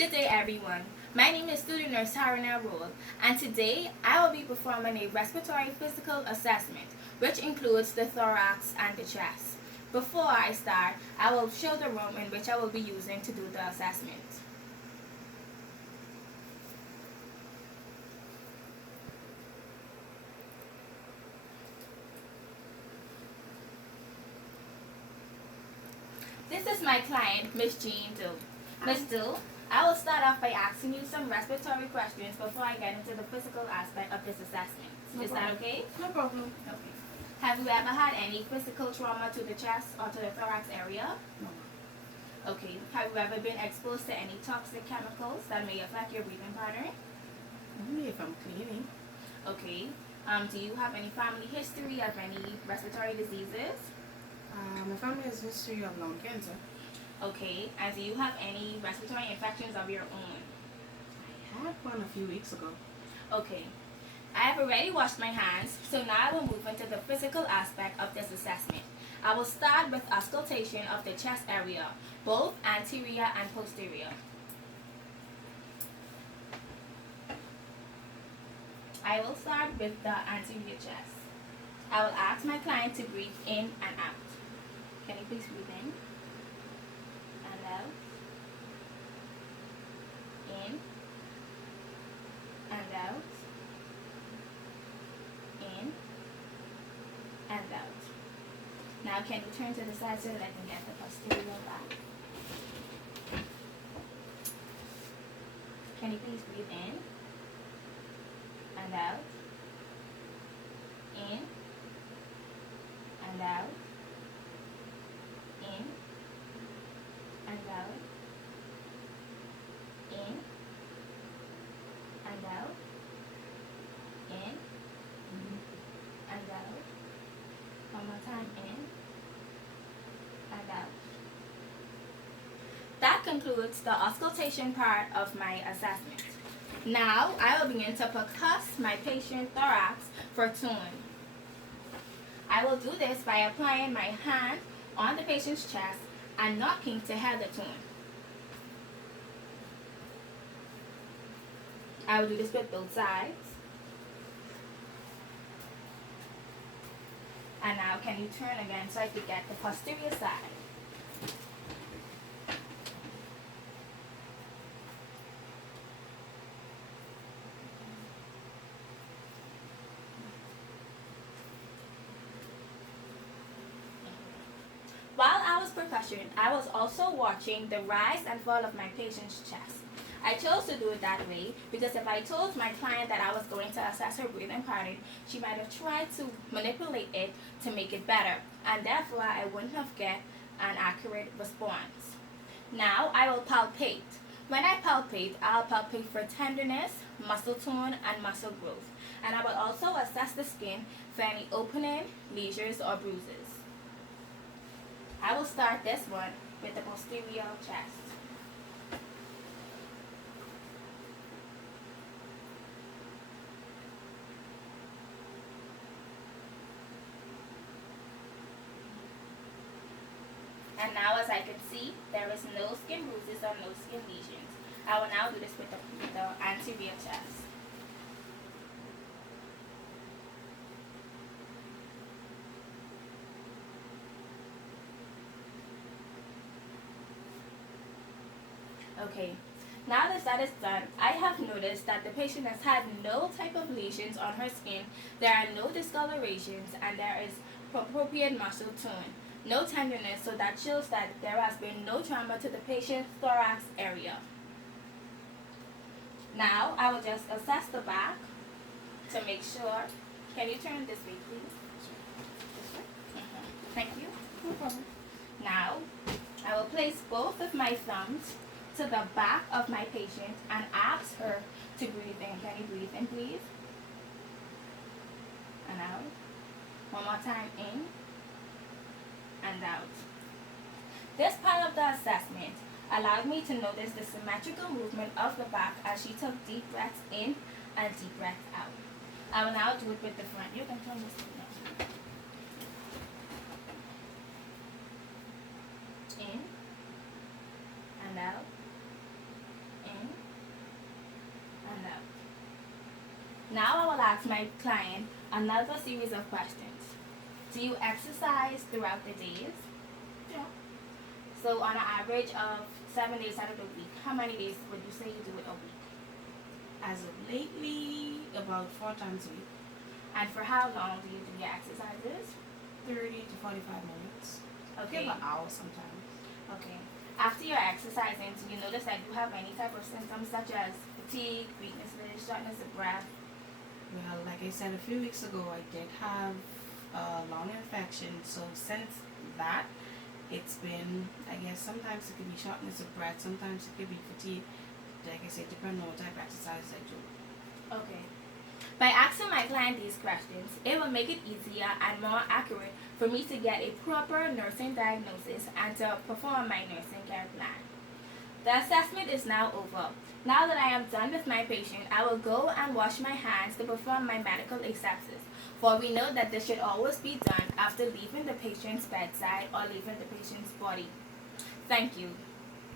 Good day, everyone. My name is student nurse Harina Rule, and today I will be performing a respiratory physical assessment, which includes the thorax and the chest. Before I start, I will show the room in which I will be using to do the assessment. This is my client, Miss Jean Doe. Miss Doe, I will start off by asking you some respiratory questions before I get into the physical aspect of this assessment. Is that okay? No problem. Okay. Have you ever had any physical trauma to the chest or to the thorax area? No. Okay. Have you ever been exposed to any toxic chemicals that may affect your breathing pattern? Only if I'm cleaning. Okay. Do you have any family history of any respiratory diseases? My family has a history of lung cancer. Okay. And do you have any respiratory infections of your own? I had one a few weeks ago. Okay. I have already washed my hands, so now I will move into the physical aspect of this assessment. I will start with auscultation of the chest area, both anterior and posterior. I will start with the anterior chest. I will ask my client to breathe in and out. Can you please breathe in and out? In and out. In and out. Now can you turn to the side so that I can get the posterior back? Can you please breathe in and out? In and out. In and out. In and out. In and out. One more time, in and out. That concludes the auscultation part of my assessment. Now, I will begin to percuss my patient thorax for tone. I will do this by applying my hand on the patient's chest and knocking to hear the tone. I will do this with both sides. And now can you turn again so I can get the posterior side? While I was percussion, I was also watching the rise and fall of my patient's chest. I chose to do it that way because if I told my client that I was going to assess her breathing pattern, she might have tried to manipulate it to make it better, and therefore I wouldn't have get an accurate response. Now I will palpate. When I palpate, I'll palpate for tenderness, muscle tone, and muscle growth. And I will also assess the skin for any opening, lesions, or bruises. I will start this one with the posterior chest. And now as I can see, there is no skin bruises or no skin lesions. I will now do this with the anterior chest. Okay, now that is done, I have noticed that the patient has had no type of lesions on her skin, there are no discolorations, and there is appropriate muscle tone. No tenderness, so that shows that there has been no trauma to the patient's thorax area. Now, I will just assess the back to make sure. Can you turn this way, please? This way? Thank you. No problem. Now, I will place both of my thumbs to the back of my patient and ask her to breathe in. Can you breathe in, please? And out. One more time, in and out. This part of the assessment allowed me to notice the symmetrical movement of the back as she took deep breaths in and deep breaths out. I will now do it with the front. You can turn this way now. In and out. In Now I will ask my client another series of questions. Do you exercise throughout the days? Yeah. So on an average of 7 days out of the week, how many days would you say you do it a week? As of lately, about 4 times a week. And for how long do you do your exercises? 30 to 45 minutes. Okay. About an hour sometimes. Okay. After your exercising, do you notice that you have any type of symptoms such as fatigue, weaknesses, shortness of breath? Well, like I said a few weeks ago, I did have a lung infection. So since that, it's been, I guess, sometimes it could be shortness of breath, sometimes it could be fatigue. Like I said, depending on what type of exercise I do. Okay. By asking my client these questions, it will make it easier and more accurate for me to get a proper nursing diagnosis and to perform my nursing care plan. The assessment is now over. Now that I am done with my patient, I will go and wash my hands to perform my medical asepsis, for we know that this should always be done after leaving the patient's bedside or leaving the patient's body. Thank you.